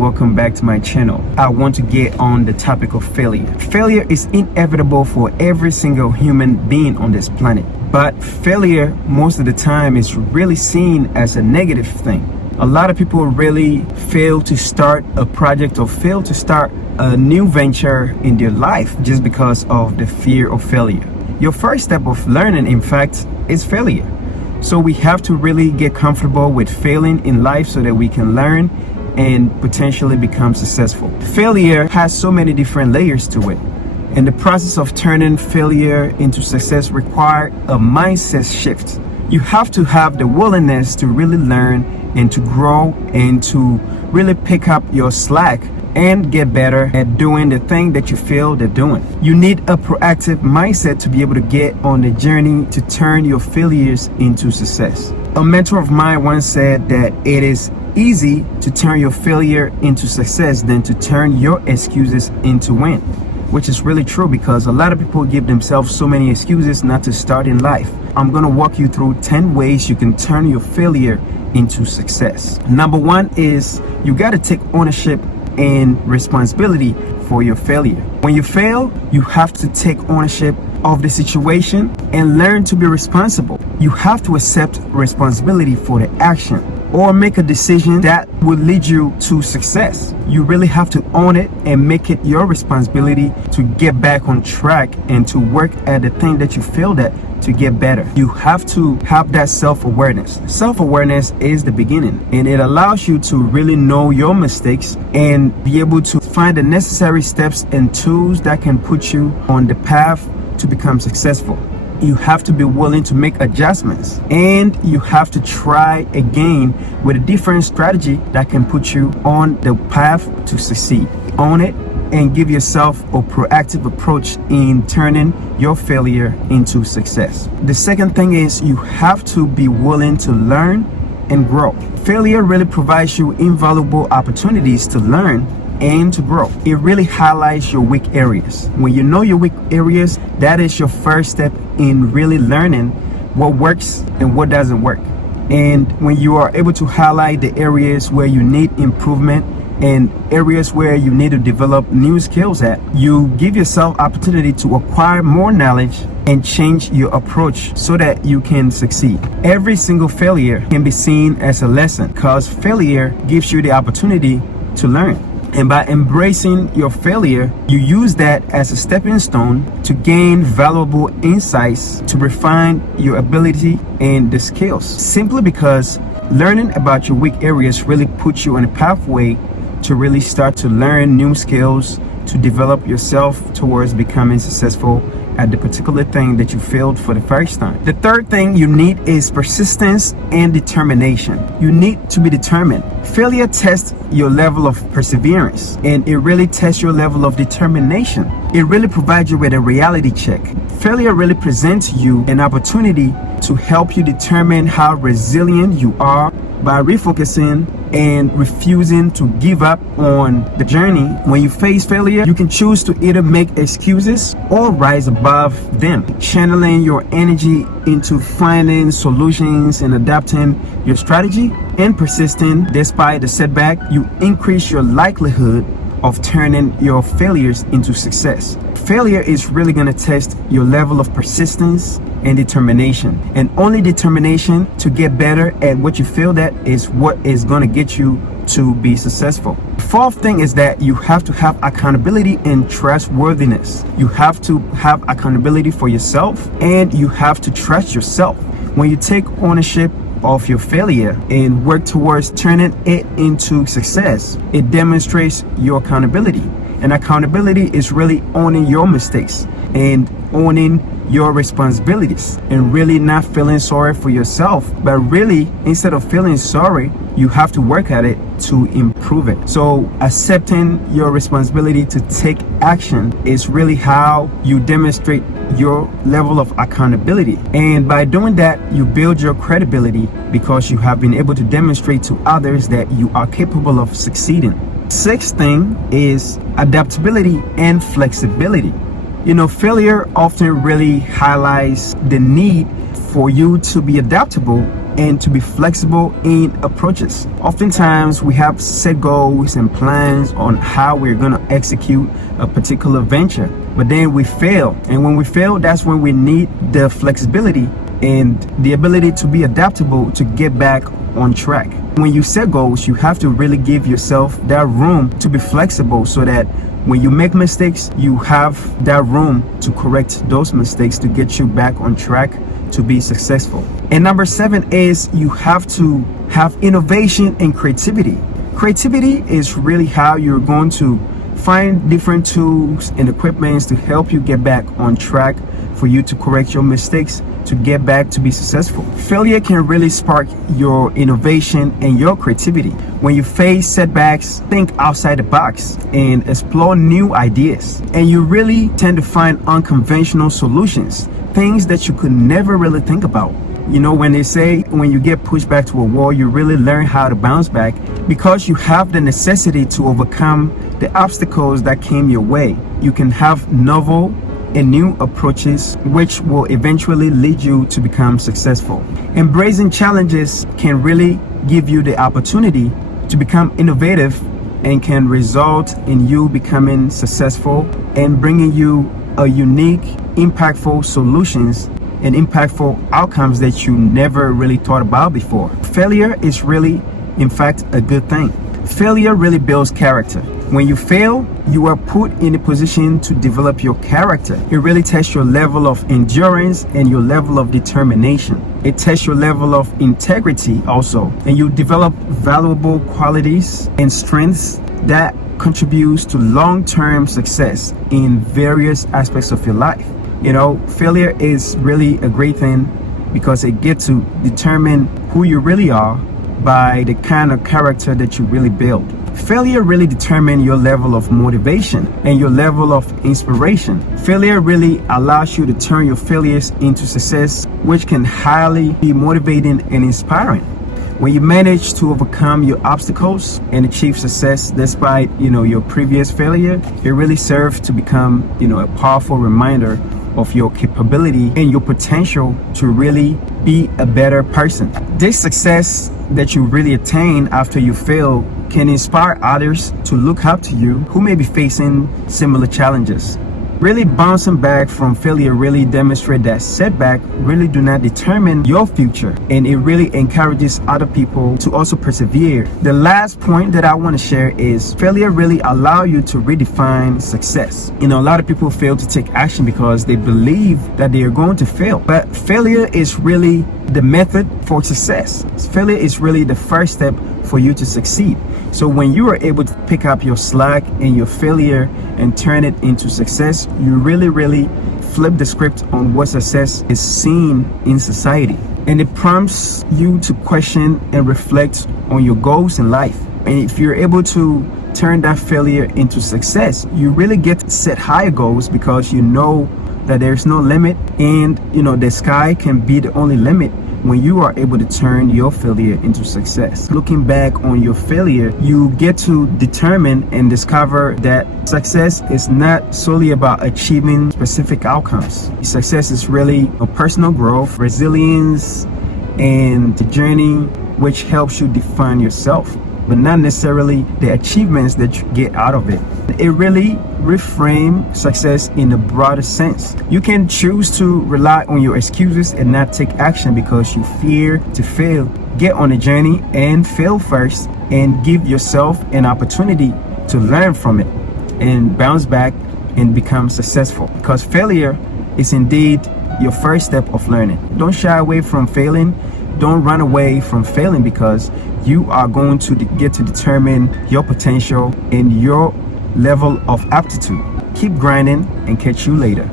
Welcome back to my channel. I want to get on the topic of failure. Failure is inevitable for every single human being on this planet. But failure most of the time is really seen as a negative thing. A lot of people really fail to start a project or fail to start a new venture in their life just because of the fear of failure. Your first step of learning, in fact, is failure. So we have to really get comfortable with failing in life so that we can learn and potentially become successful. Failure has so many different layers to it. And the process of turning failure into success requires a mindset shift. You have to have the willingness to really learn and to grow and to really pick up your slack and get better at doing the thing that you failed at doing. You need a proactive mindset to be able to get on the journey to turn your failures into success. A mentor of mine once said that it is easy to turn your failure into success than to turn your excuses into win, which is really true because a lot of people give themselves so many excuses not to start in life. I'm going to walk you through 10 ways you can turn your failure into success. Number one is you got to take ownership and responsibility for your failure. When you fail, you have to take ownership of the situation and learn to be responsible. You have to accept responsibility for the action or make a decision that will lead you to success. You really have to own it and make it your responsibility to get back on track and to work at the thing that you failed at to get better. You have to have that self-awareness. Self-awareness is the beginning, and it allows you to really know your mistakes and be able to find the necessary steps and tools that can put you on the path to become successful. You have to be willing to make adjustments, and you have to try again with a different strategy that can put you on the path to succeed. Own it and give yourself a proactive approach in turning your failure into success. The second thing is you have to be willing to learn and grow. Failure really provides you invaluable opportunities to learn and to grow. It really highlights your weak areas. When you know your weak areas, that is your first step in really learning what works and what doesn't work. And when you are able to highlight the areas where you need improvement and areas where you need to develop new skills at, you give yourself opportunity to acquire more knowledge and change your approach so that you can succeed. Every single failure can be seen as a lesson because failure gives you the opportunity to learn. And by embracing your failure, you use that as a stepping stone to gain valuable insights to refine your ability and the skills. Simply because learning about your weak areas really puts you on a pathway to really start to learn new skills, to develop yourself towards becoming successful at the particular thing that you failed for the first time. The third thing you need is persistence and determination. You need to be determined. Failure tests your level of perseverance, and it really tests your level of determination. It really provides you with a reality check. Failure really presents you an opportunity to help you determine how resilient you are by refocusing and refusing to give up on the journey. When you face failure, you can choose to either make excuses or rise above them, channeling your energy into finding solutions and adapting your strategy and persisting despite the setback. You increase your likelihood of turning your failures into success. Failure is really going to test your level of persistence and determination, and only determination to get better at what you feel that is what is going to get you to be successful. The fourth thing is that you have to have accountability and trustworthiness. You have to have accountability for yourself, and you have to trust yourself. When you take ownership of your failure and work towards turning it into success, it demonstrates your accountability. And accountability is really owning your mistakes and owning your responsibilities and really not feeling sorry for yourself, but really instead of feeling sorry, you have to work at it to improve it. So accepting your responsibility to take action is really how you demonstrate your level of accountability. And by doing that, you build your credibility because you have been able to demonstrate to others that you are capable of succeeding. Sixth thing is adaptability and flexibility. You know, failure often really highlights the need for you to be adaptable and to be flexible in approaches. Oftentimes we have set goals and plans on how we're going to execute a particular venture, but then we fail. And when we fail, that's when we need the flexibility and the ability to be adaptable to get back on track. When you set goals, you have to really give yourself that room to be flexible so that when you make mistakes, you have that room to correct those mistakes to get you back on track to be successful. And number 7 is you have to have innovation and creativity. Creativity is really how you're going to find different tools and equipments to help you get back on track, for you to correct your mistakes, to get back to be successful. Failure can really spark your innovation and your creativity. When you face setbacks, think outside the box and explore new ideas. And you really tend to find unconventional solutions, things that you could never really think about. You know, when they say when you get pushed back to a wall, you really learn how to bounce back because you have the necessity to overcome the obstacles that came your way. You can have novel and new approaches which will eventually lead you to become successful. Embracing challenges can really give you the opportunity to become innovative and can result in you becoming successful and bringing you a unique, impactful solutions and impactful outcomes that you never really thought about before. Failure is really, in fact, a good thing. Failure really builds character. When you fail, you are put in a position to develop your character. It really tests your level of endurance and your level of determination. It tests your level of integrity also. And you develop valuable qualities and strengths that contributes to long-term success in various aspects of your life. You know, failure is really a great thing because it gets to determine who you really are by the kind of character that you really build. Failure really determines your level of motivation and your level of inspiration. Failure really allows you to turn your failures into success, which can highly be motivating and inspiring. When you manage to overcome your obstacles and achieve success despite, your previous failure, it really serves to become, a powerful reminder of your capability and your potential to really be a better person. This success that you really attain after you fail can inspire others to look up to you who may be facing similar challenges. Really bouncing back from failure really demonstrates that setback really do not determine your future, and it really encourages other people to also persevere. The last point that I want to share is failure really allow you to redefine success. A lot of people fail to take action because they believe that they are going to fail, but failure is really the method for success. Failure is really the first step for you to succeed. So when you are able to pick up your slack and your failure and turn it into success, you really flip the script on what success is seen in society. And it prompts you to question and reflect on your goals in life. And if you're able to turn that failure into success, you really get to set higher goals because you know that there's no limit, and the sky can be the only limit when you are able to turn your failure into success. Looking back on your failure, you get to determine and discover that success is not solely about achieving specific outcomes. Success is really a personal growth, resilience, and the journey which helps you define yourself, but not necessarily the achievements that you get out of it. It really reframes success in a broader sense. You can choose to rely on your excuses and not take action because you fear to fail. Get on a journey and fail first and give yourself an opportunity to learn from it and bounce back and become successful, because failure is indeed your first step of learning. Don't shy away from failing. Don't run away from failing, because you are going to get to determine your potential and your level of aptitude. Keep grinding and catch you later.